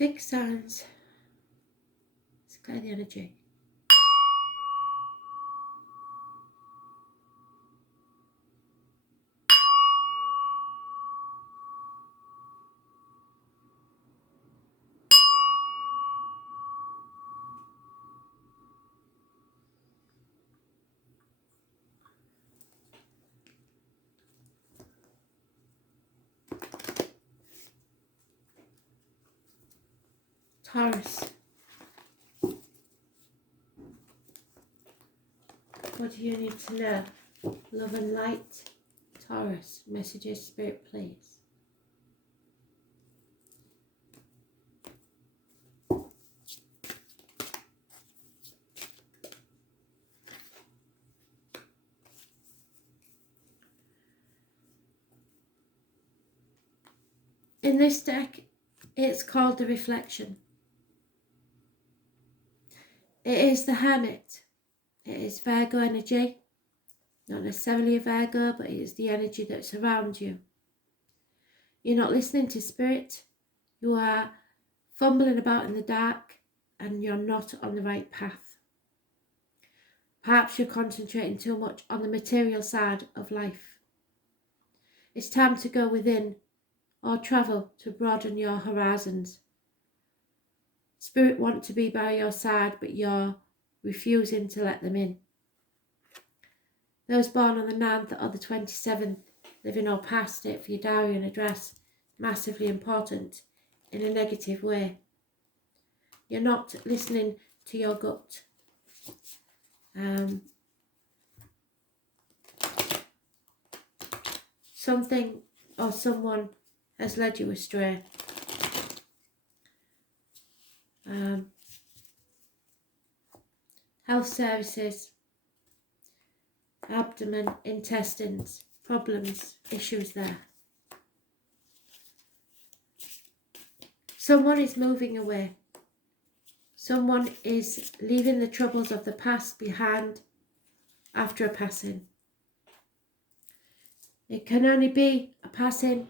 Fixed signs. Let's clear the energy. Taurus. What do you need to know? Love and light. Taurus. Messages, Spirit, please. In this deck, it's called the Reflection. It is the Hermit. It is Virgo energy. Not necessarily a Virgo, but it is the energy that's around you. You're not listening to Spirit. You are fumbling about in the dark and you're not on the right path. Perhaps you're concentrating too much on the material side of life. It's time to go within or travel to broaden your horizons. Spirit want to be by your side, but you're refusing to let them in. Those born on the 9th or the 27th, living or past it for your diary and address, massively important in a negative way. You're not listening to your gut. Something or someone has led you astray. Health services, abdomen, intestines, problems, issues there. Someone is moving away. Someone is leaving the troubles of the past behind after a passing. It can only be a passing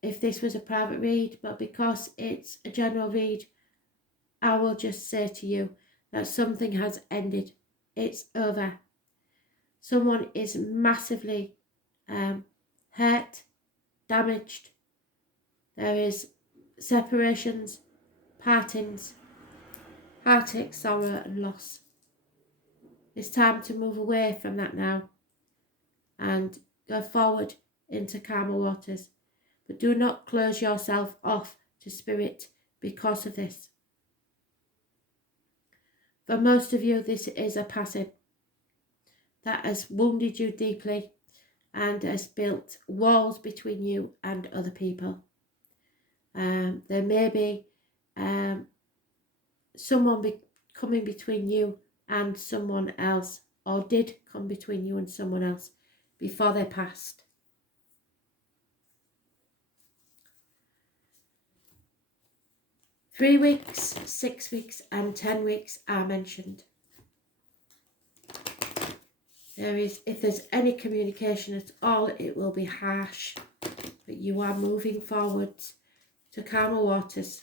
if this was a private read, but because it's a general read, I will just say to you that something has ended. It's over. Someone is massively hurt, damaged. There is separations, partings, heartache, sorrow and loss. It's time to move away from that now and go forward into calmer waters. But do not close yourself off to Spirit because of this. For most of you, this is a passing that has wounded you deeply and has built walls between you and other people. There may be someone coming between you and someone else, or did come between you and someone else before they passed. Three weeks, 6 weeks and 10 weeks are mentioned. If there's any communication at all, it will be harsh, but you are moving forwards to calmer waters.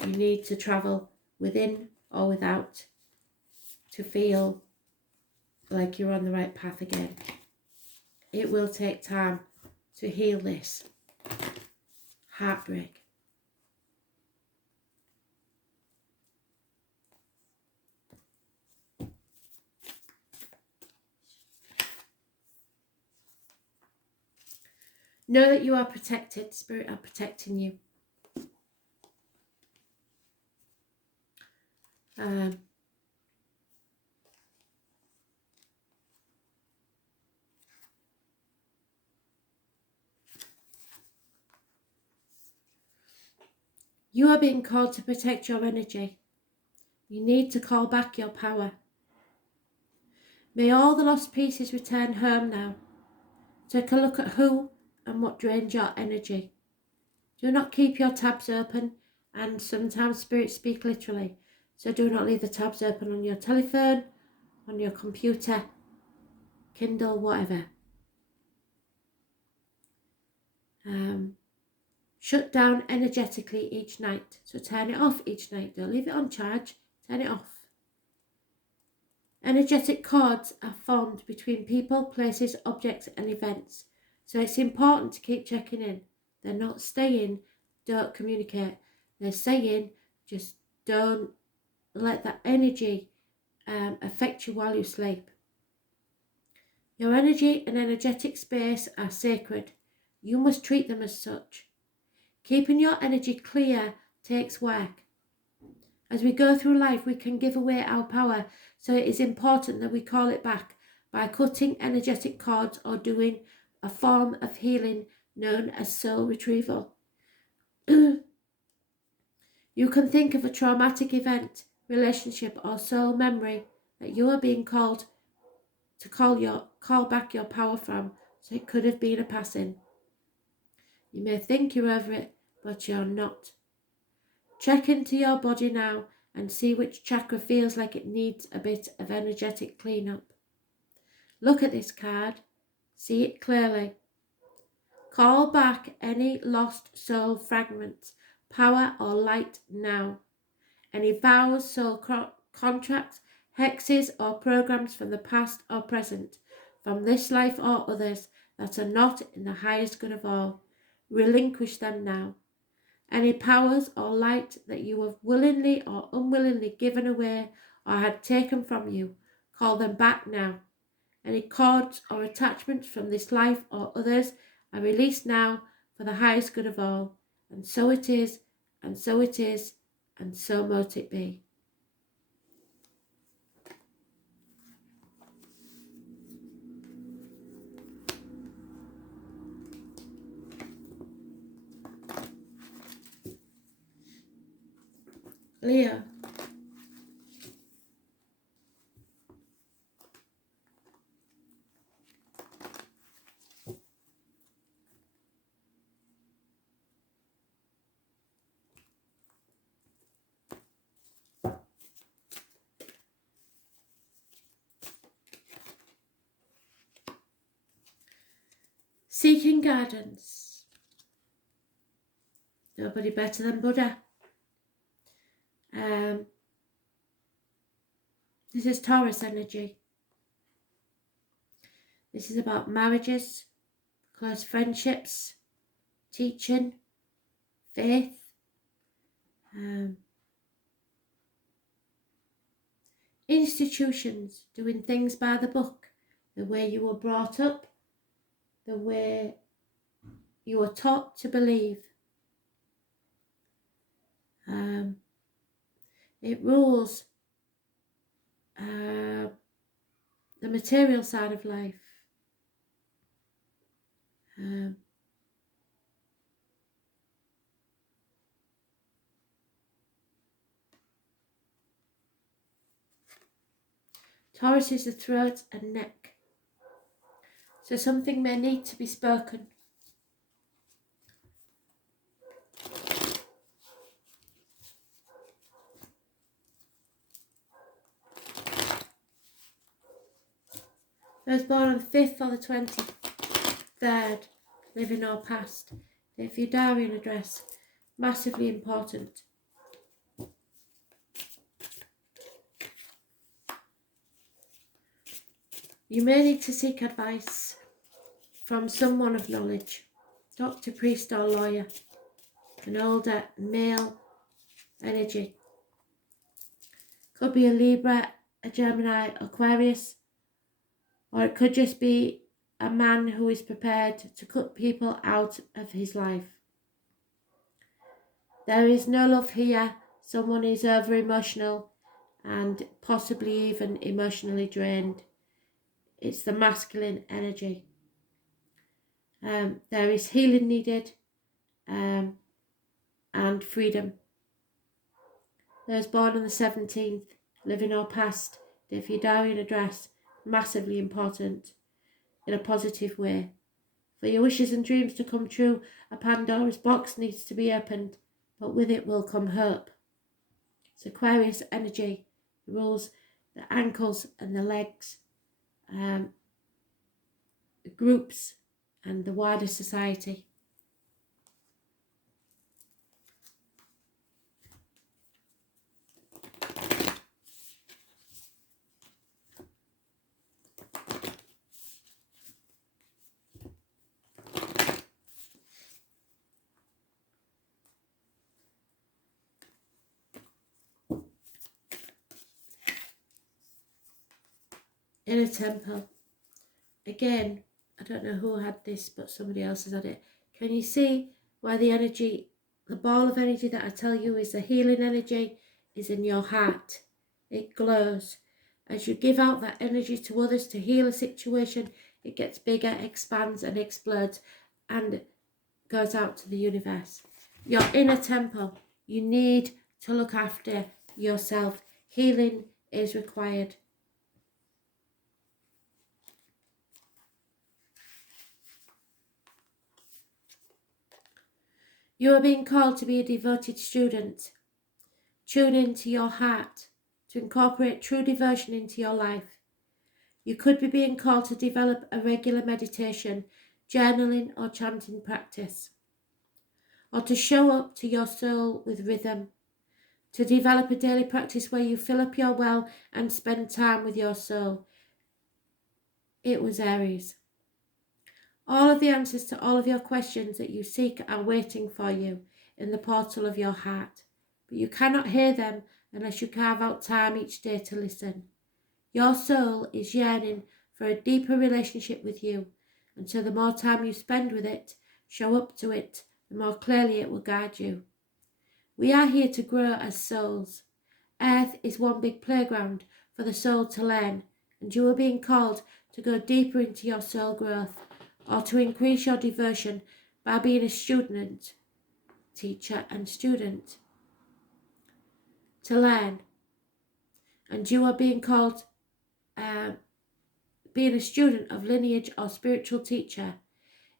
You need to travel within or without to feel like you're on the right path again. It will take time to heal this heartbreak. Know that you are protected. Spirit are protecting you. You are being called to protect your energy. You need to call back your power. May all the lost pieces return home now. Take a look at who and what drains your energy. Do not keep your tabs open, and sometimes spirits speak literally. So do not leave the tabs open on your telephone, on your computer, Kindle, whatever. shut down energetically each night. So turn it off each night. Don't leave it on charge. Turn it off. Energetic cords are formed between people, places, objects and events. So it's important to keep checking in. They're not saying don't communicate. They're saying just don't let that energy affect you while you sleep. Your energy and energetic space are sacred. You must treat them as such. Keeping your energy clear takes work. As we go through life, we can give away our power, so it is important that we call it back by cutting energetic cords or doing a form of healing known as soul retrieval. You can think of a traumatic event, relationship or soul memory that you are being called to call back your power from, so it could have been a passing. You may think you're over it, but you're not. Check into your body now and see which chakra feels like it needs a bit of energetic cleanup. Look at this card. See it clearly. Call back any lost soul fragments, power or light now. Any vows, soul contracts, hexes or programs from the past or present, from this life or others that are not in the highest good of all. Relinquish them now. Any powers or light that you have willingly or unwillingly given away or had taken from you, call them back now. Any cords or attachments from this life or others are released now for the highest good of all. And so it is, and so it is, and so mote it be. Leo. Seeking guidance. Nobody better than Buddha. This is Taurus energy. This is about marriages, close friendships, teaching, faith, institutions, doing things by the book, the way you were brought up, the way you were taught to believe. It rules the material side of life. Taurus is the throat and neck. So something may need to be spoken. Those born on the 5th or the 23rd, living or past. If your diary and address, massively important. You may need to seek advice from someone of knowledge, doctor, priest or lawyer, an older male energy. Could be a Libra, a Gemini, Aquarius, or it could just be a man who is prepared to cut people out of his life. There is no love here. Someone is over emotional and possibly even emotionally drained. It's the masculine energy. There is healing needed and freedom. Those born on the 17th, living or past, if your diary and address, massively important in a positive way. For your wishes and dreams to come true, a Pandora's box needs to be opened, but with it will come hope. It's Aquarius energy. It rules the ankles and the legs, the groups and the wider society. Inner temple. Again, I don't know who had this, but somebody else has had it. Can you see why the energy, the ball of energy that I tell you is the healing energy, is in your heart? It glows. As you give out that energy to others to heal a situation, it gets bigger, expands and explodes and goes out to the universe. Your inner temple. You need to look after yourself. Healing is required. You are being called to be a devoted student. Tune into your heart to incorporate true devotion into your life. You could be being called to develop a regular meditation, journaling or chanting practice, or to show up to your soul with rhythm, to develop a daily practice where you fill up your well and spend time with your soul. It was Aries. All of the answers to all of your questions that you seek are waiting for you in the portal of your heart, but you cannot hear them unless you carve out time each day to listen. Your soul is yearning for a deeper relationship with you, and so the more time you spend with it, show up to it, the more clearly it will guide you. We are here to grow as souls. Earth is one big playground for the soul to learn, and you are being called to go deeper into your soul growth, or to increase your devotion by being a student, teacher and student, to learn. And you are being called, being a student of lineage or spiritual teacher.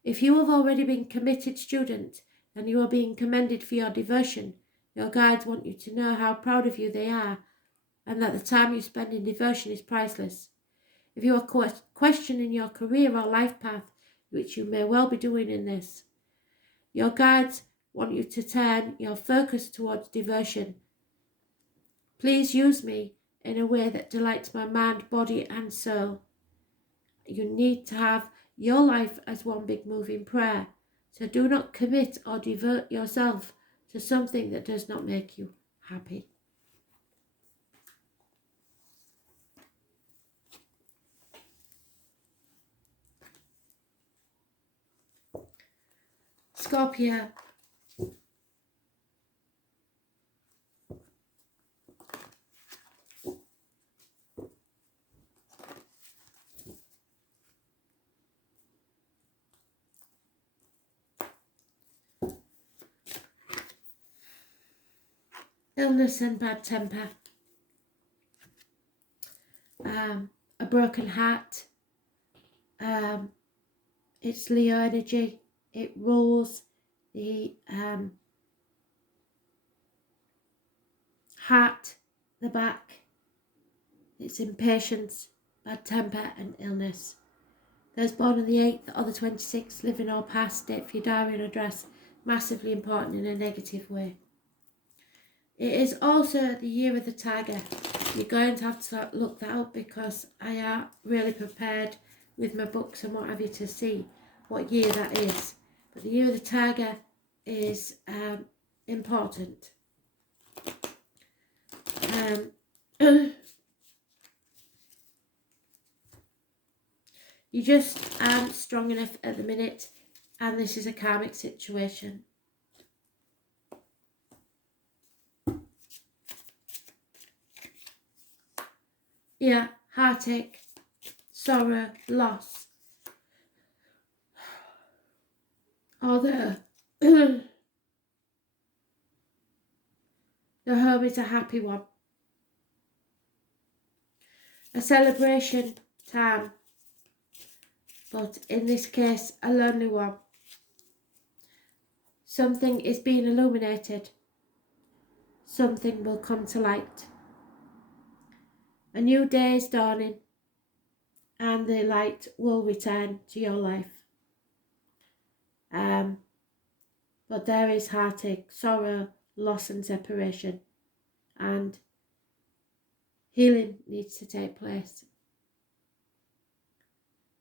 If you have already been committed student, then you are being commended for your devotion. Your guides want you to know how proud of you they are, and that the time you spend in devotion is priceless. If you are questioning your career or life path, which you may well be doing in this, your guides want you to turn your focus towards devotion. Please use me in a way that delights my mind, body and soul. You need to have your life as one big moving prayer. So do not commit or devote yourself to something that does not make you happy. Scorpio. Illness and bad temper. A broken heart. It's Leo energy. It rules the heart, the back. It's impatience, bad temper and illness. Those born on the 8th or the 26th, living or past, date for your diary and address, massively important in a negative way. It is also the year of the tiger. You're going to have to look that up because I am really prepared with my books and what have you to see what year that is. But the year of the tiger is important. You just aren't strong enough at the minute, and this is a karmic situation. Yeah, heartache, sorrow, loss. Although the home is a happy one. A celebration time, but in this case, a lonely one. Something is being illuminated. Something will come to light. A new day is dawning, and the light will return to your life. But there is heartache, sorrow, loss and separation, and healing needs to take place.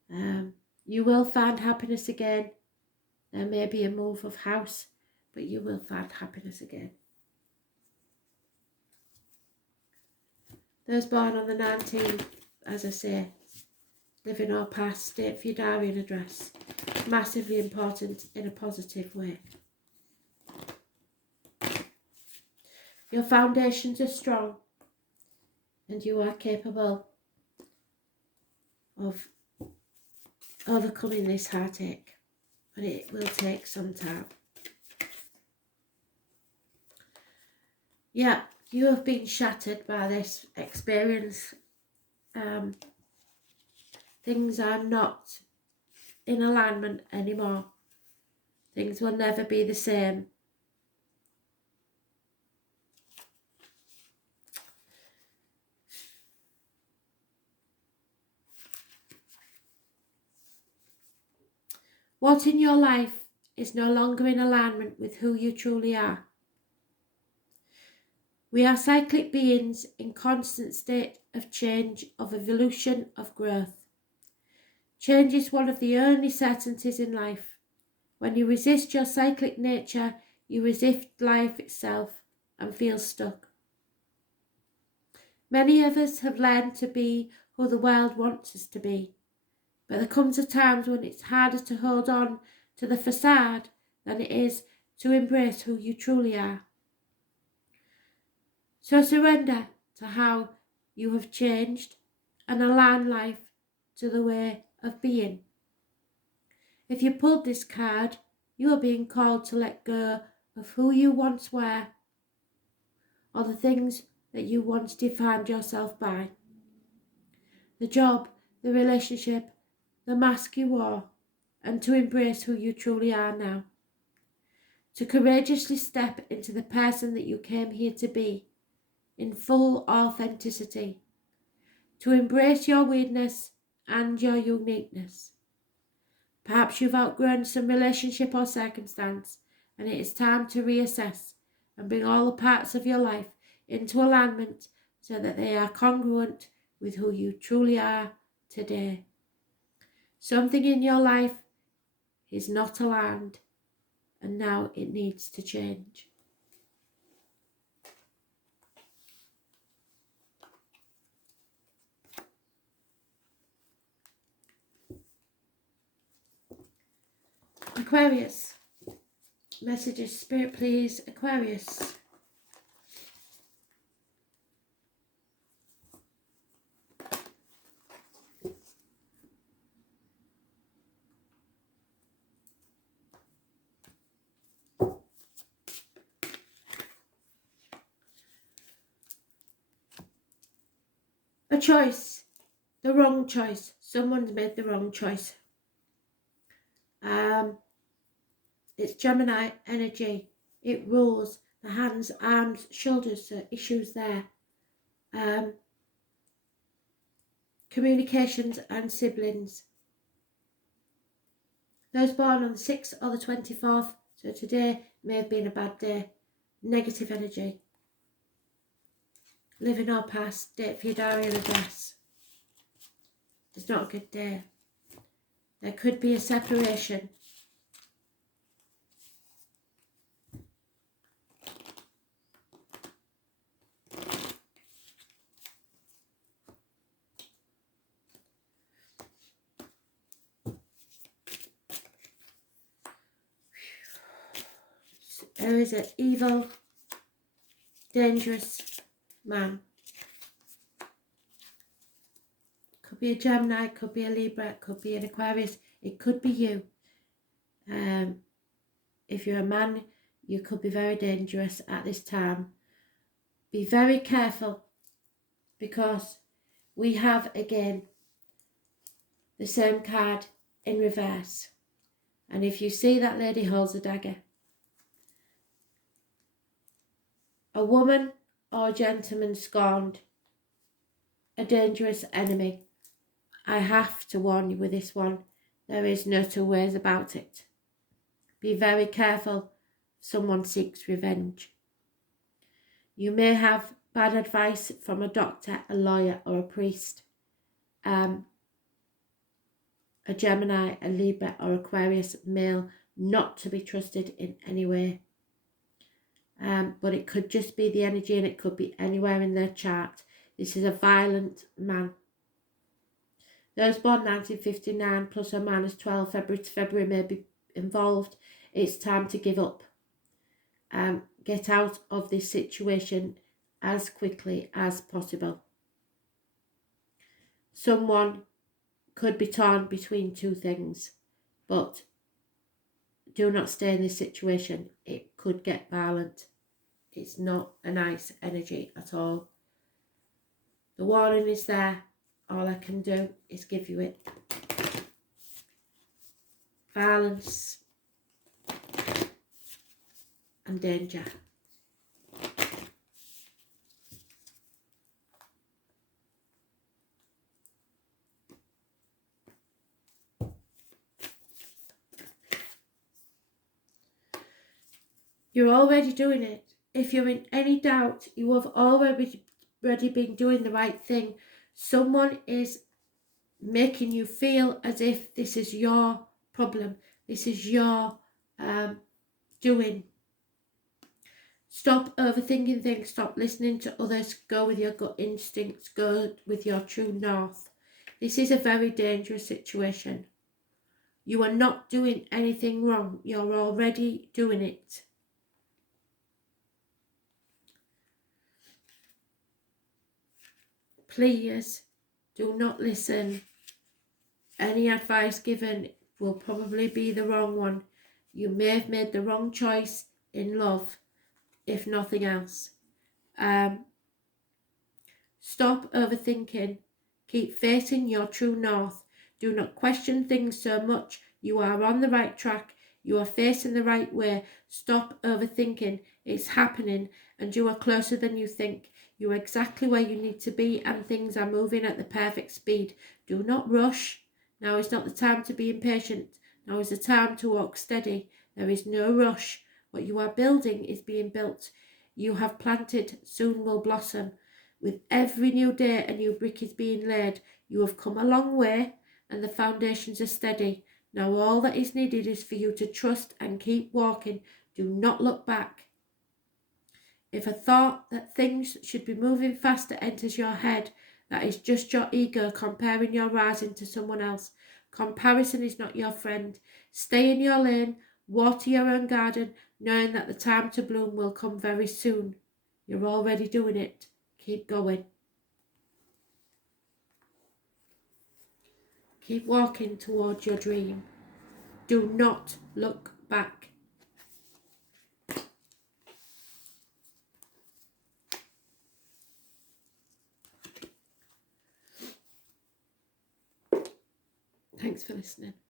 You will find happiness again. There may be a move of house, but you will find happiness again. Those born on the 19th, as I say, living or past, date for your diary and address. Massively important in a positive way. Your foundations are strong and you are capable of overcoming this heartache, but it will take some time. Yeah, you have been shattered by this experience. Things are not in alignment anymore. Things will never be the same. What in your life is no longer in alignment with who you truly are? We are cyclic beings in constant state of change, of evolution, of growth. Change is one of the only certainties in life. When you resist your cyclic nature, you resist life itself and feel stuck. Many of us have learned to be who the world wants us to be, but there comes a time when it's harder to hold on to the facade than it is to embrace who you truly are. So surrender to how you have changed and align life to the way of being. If you pulled this card, you are being called to let go of who you once were or the things that you once defined yourself by. The job, the relationship, the mask you wore, and to embrace who you truly are now. To courageously step into the person that you came here to be, in full authenticity. To embrace your weirdness and your uniqueness. Perhaps you've outgrown some relationship or circumstance, and it is time to reassess and bring all the parts of your life into alignment so that they are congruent with who you truly are today. Something in your life is not aligned, and now it needs to change. Aquarius. Messages, Spirit, please. Aquarius. A choice. The wrong choice. Someone's made the wrong choice. It's Gemini energy. It rules the hands, arms, shoulders, so issues there. Communications and siblings. Those born on the 6th or the 24th, so today may have been a bad day. Negative energy. Living or past, date for your diary and address. It's not a good day. There could be a separation. There is an evil, dangerous man. Could be a Gemini, could be a Libra, could be an Aquarius. It could be you. If you're a man, you could be very dangerous at this time. Be very careful, because we have again the same card in reverse. And if you see that lady holds a dagger, a woman or a gentleman scorned, a dangerous enemy. I have to warn you with this one. There is no two ways about it. Be very careful if someone seeks revenge. You may have bad advice from a doctor, a lawyer or a priest. A Gemini, a Libra or Aquarius male, not to be trusted in any way. But it could just be the energy, and it could be anywhere in their chart. This is a violent man. Those born 1959 plus or minus 12 February to February may be involved. It's time to give up. Get out of this situation as quickly as possible. Someone could be torn between two things, but do not stay in this situation. It could get violent. It's not a nice energy at all. The warning is there. All I can do is give you it. Violence and danger. You're already doing it. If you're in any doubt, you have already been doing the right thing. Someone is making you feel as if this is your problem. This is your doing. Stop overthinking things. Stop listening to others. Go with your gut instincts. Go with your true north. This is a very dangerous situation. You are not doing anything wrong. You're already doing it. Please do not listen. Any advice given will probably be the wrong one. You may have made the wrong choice in love, if nothing else. Stop overthinking. Keep facing your true north. Do not question things so much. You are on the right track. You are facing the right way. Stop overthinking. It's happening and you are closer than you think. You are exactly where you need to be and things are moving at the perfect speed. Do not rush. Now is not the time to be impatient. Now is the time to walk steady. There is no rush. What you are building is being built. You have planted, soon will blossom. With every new day, a new brick is being laid. You have come a long way and the foundations are steady. Now all that is needed is for you to trust and keep walking. Do not look back. If a thought that things should be moving faster enters your head, that is just your ego comparing your rising to someone else. Comparison is not your friend. Stay in your lane, water your own garden, knowing that the time to bloom will come very soon. You're already doing it. Keep going. Keep walking towards your dream. Do not look back. Thanks for listening.